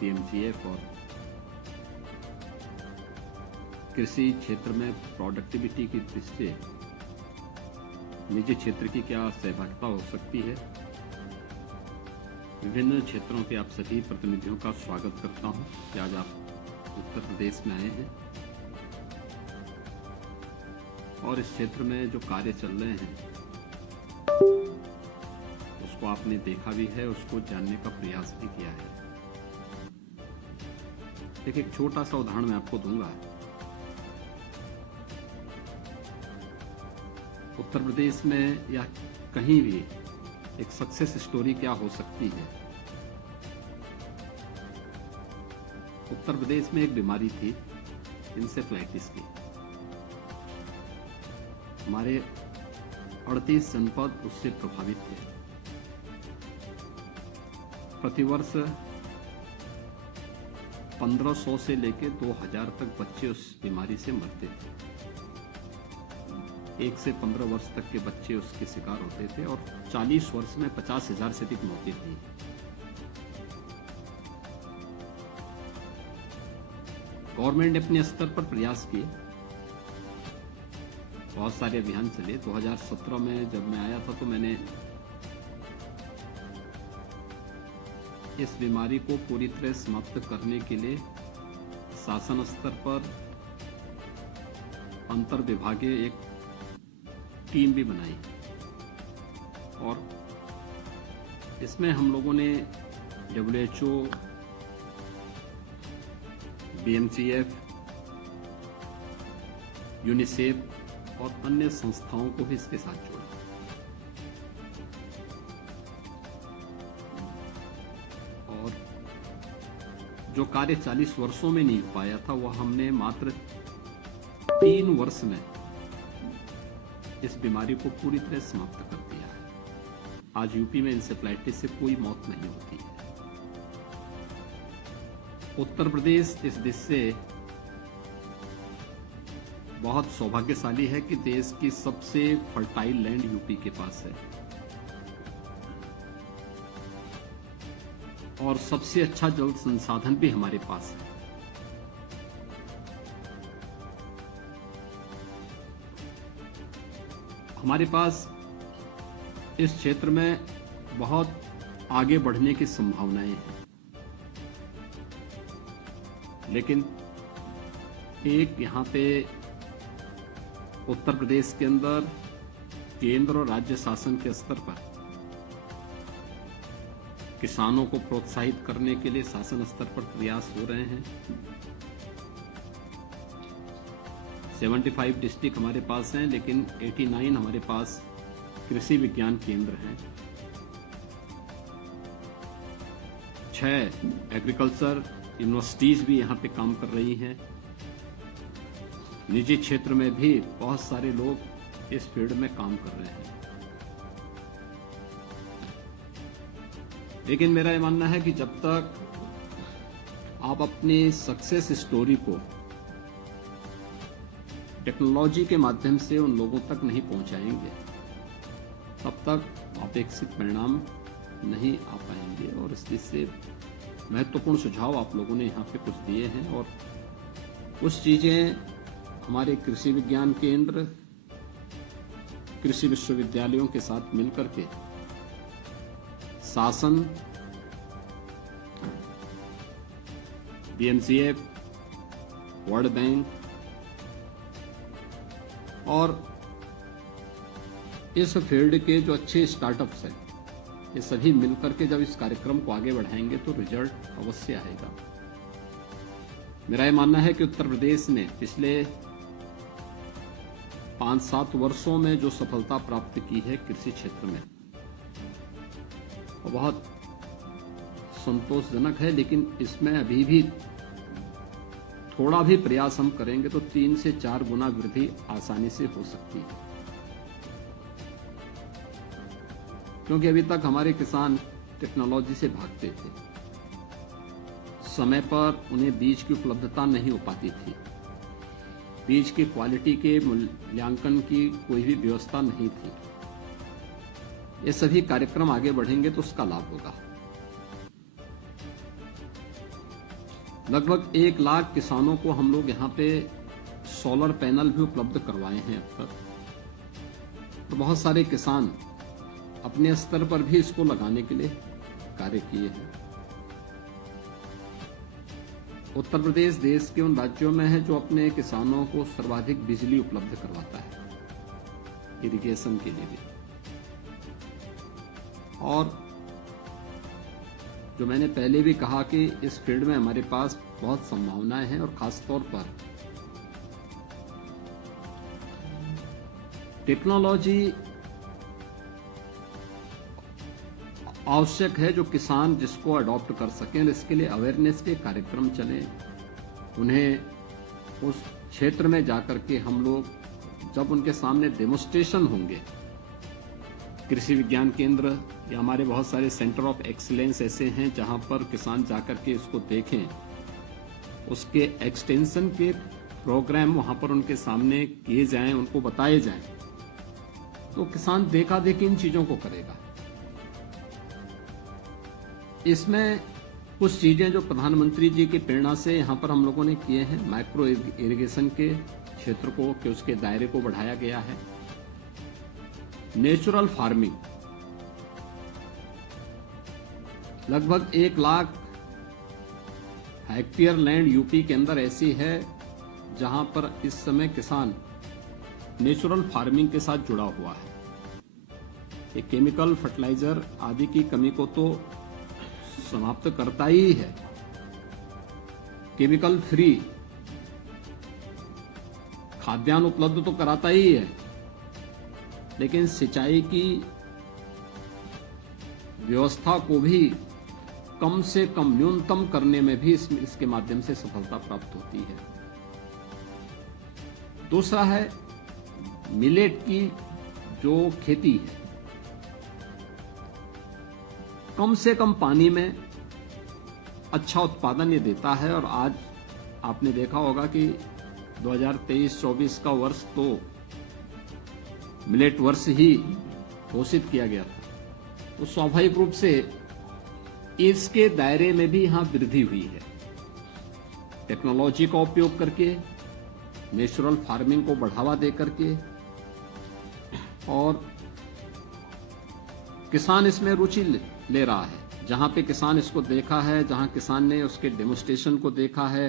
पीएमजीएफ और कृषि क्षेत्र में प्रोडक्टिविटी की दृष्टि से निजी क्षेत्र की क्या सहभागिता हो सकती है। विभिन्न क्षेत्रों के आप सभी प्रतिनिधियों का स्वागत करता हूं कि आज आप उत्तर प्रदेश में आए हैं और इस क्षेत्र में जो कार्य चल रहे हैं उसको आपने देखा भी है, उसको जानने का प्रयास भी किया है। एक छोटा सा उदाहरण मैं आपको दूंगा। उत्तर प्रदेश में या कहीं भी एक सक्सेस स्टोरी क्या हो सकती है। उत्तर प्रदेश में एक बीमारी थी इंसेफ्लाइटिस की। हमारे 38 जनपद उससे प्रभावित थे। प्रतिवर्ष 1500 से लेकर 2000 तक बच्चे उस बीमारी से मरते थे। 1 से 15 वर्ष तक के बच्चे उसके शिकार होते थे और 40 वर्ष में 50,000 से अधिक मौतें थी। गवर्नमेंट ने अपने स्तर पर प्रयास किए, बहुत सारे अभियान चले। 2017 में जब मैं आया था तो मैंने इस बीमारी को पूरी तरह समाप्त करने के लिए शासन स्तर पर अंतर विभागीय एक टीम भी बनाई और इसमें हम लोगों ने WHO, BMGF, यूनिसेफ और अन्य संस्थाओं को भी इसके साथ जोड़ा। और जो कार्य 40 वर्षों में नहीं हो पाया था वह हमने मात्र 3 वर्ष में इस बीमारी को पूरी तरह समाप्त कर दिया है। आज यूपी में इंसेफ्लाइटिस से कोई मौत नहीं होती है। उत्तर प्रदेश इस दिशा से बहुत सौभाग्यशाली है कि देश की सबसे फर्टाइल लैंड यूपी के पास है और सबसे अच्छा जल संसाधन भी हमारे पास है। हमारे पास इस क्षेत्र में बहुत आगे बढ़ने की संभावनाएं हैं, लेकिन एक यहां पे उत्तर प्रदेश के अंदर केंद्र और राज्य शासन के स्तर पर किसानों को प्रोत्साहित करने के लिए शासन स्तर पर प्रयास हो रहे हैं। 75 डिस्ट्रिक्ट हमारे पास हैं, लेकिन 89 हमारे पास कृषि विज्ञान केंद्र हैं। 6 एग्रीकल्चर यूनिवर्सिटीज भी यहाँ पे काम कर रही हैं। निजी क्षेत्र में भी बहुत सारे लोग इस फील्ड में काम कर रहे हैं। लेकिन मेरा ये मानना है कि जब तक आप अपनी सक्सेस स्टोरी को टेक्नोलॉजी के माध्यम से उन लोगों तक नहीं पहुंचाएंगे, तब तक अपेक्षित परिणाम नहीं आ पाएंगे। और इस से महत्वपूर्ण सुझाव आप लोगों ने यहाँ पे कुछ दिए हैं और कुछ चीजें हमारे कृषि विज्ञान केंद्र, कृषि विश्वविद्यालयों के साथ मिलकर के शासन, BMGF, वर्ल्ड बैंक और इस फील्ड के जो अच्छे स्टार्टअप्स हैं, ये सभी मिलकर के जब इस कार्यक्रम को आगे बढ़ाएंगे तो रिजल्ट अवश्य आएगा। मेरा ये मानना है कि उत्तर प्रदेश ने पिछले 5-7 वर्षों में जो सफलता प्राप्त की है कृषि क्षेत्र में, वो बहुत संतोषजनक है। लेकिन इसमें अभी भी थोड़ा भी प्रयास हम करेंगे तो 3 से 4 गुना वृद्धि आसानी से हो सकती है, क्योंकि अभी तक हमारे किसान टेक्नोलॉजी से भागते थे। समय पर उन्हें बीज की उपलब्धता नहीं हो पाती थी, बीज की क्वालिटी के मूल्यांकन की कोई भी व्यवस्था नहीं थी। ये सभी कार्यक्रम आगे बढ़ेंगे तो उसका लाभ होगा। लगभग 1 लाख किसानों को हम लोग यहाँ पे सोलर पैनल भी उपलब्ध करवाए हैं अब तक। तो बहुत सारे किसान अपने स्तर पर भी इसको लगाने के लिए कार्य किए हैं। उत्तर प्रदेश देश के उन राज्यों में है जो अपने किसानों को सर्वाधिक बिजली उपलब्ध करवाता है इरिगेशन के लिए भी। और जो मैंने पहले भी कहा कि इस फील्ड में हमारे पास बहुत संभावनाएं हैं और खास तौर पर टेक्नोलॉजी आवश्यक है जो किसान जिसको अडॉप्ट कर सकें। इसके लिए अवेयरनेस के कार्यक्रम चले, उन्हें उस क्षेत्र में जाकर के हम लोग जब उनके सामने डेमोस्ट्रेशन होंगे, कृषि विज्ञान केंद्र या हमारे बहुत सारे सेंटर ऑफ एक्सीलेंस ऐसे हैं जहां पर किसान जाकर के इसको देखें, उसके एक्सटेंशन के प्रोग्राम वहां पर उनके सामने किए जाएं, उनको बताए जाएं, तो किसान देखा देखी इन चीजों को करेगा। इसमें कुछ चीजें जो प्रधानमंत्री जी की प्रेरणा से यहां पर हम लोगों ने किए हैं, माइक्रो इरिगेशन के क्षेत्र को कि उसके दायरे को बढ़ाया गया है। नेचुरल फार्मिंग, लगभग 1 लाख हेक्टेयर लैंड यूपी के अंदर ऐसी है जहां पर इस समय किसान नेचुरल फार्मिंग के साथ जुड़ा हुआ है। ये केमिकल फर्टिलाइजर आदि की कमी को तो समाप्त करता ही है, केमिकल फ्री खाद्यान्न उपलब्ध तो कराता ही है, लेकिन सिंचाई की व्यवस्था को भी कम से कम न्यूनतम करने में भी इसके माध्यम से सफलता प्राप्त होती है। दूसरा है मिलेट की जो खेती है, कम से कम पानी में अच्छा उत्पादन ये देता है। और आज आपने देखा होगा कि 2023-24 का वर्ष तो मिलेट वर्ष ही घोषित किया गया था, तो स्वाभाविक रूप से इसके दायरे में भी यहां वृद्धि हुई है। टेक्नोलॉजी का उपयोग करके, नेचुरल फार्मिंग को बढ़ावा दे करके, और किसान इसमें रुचि ले रहा है। जहां पे किसान इसको देखा है, जहां किसान ने उसके डेमोस्ट्रेशन को देखा है,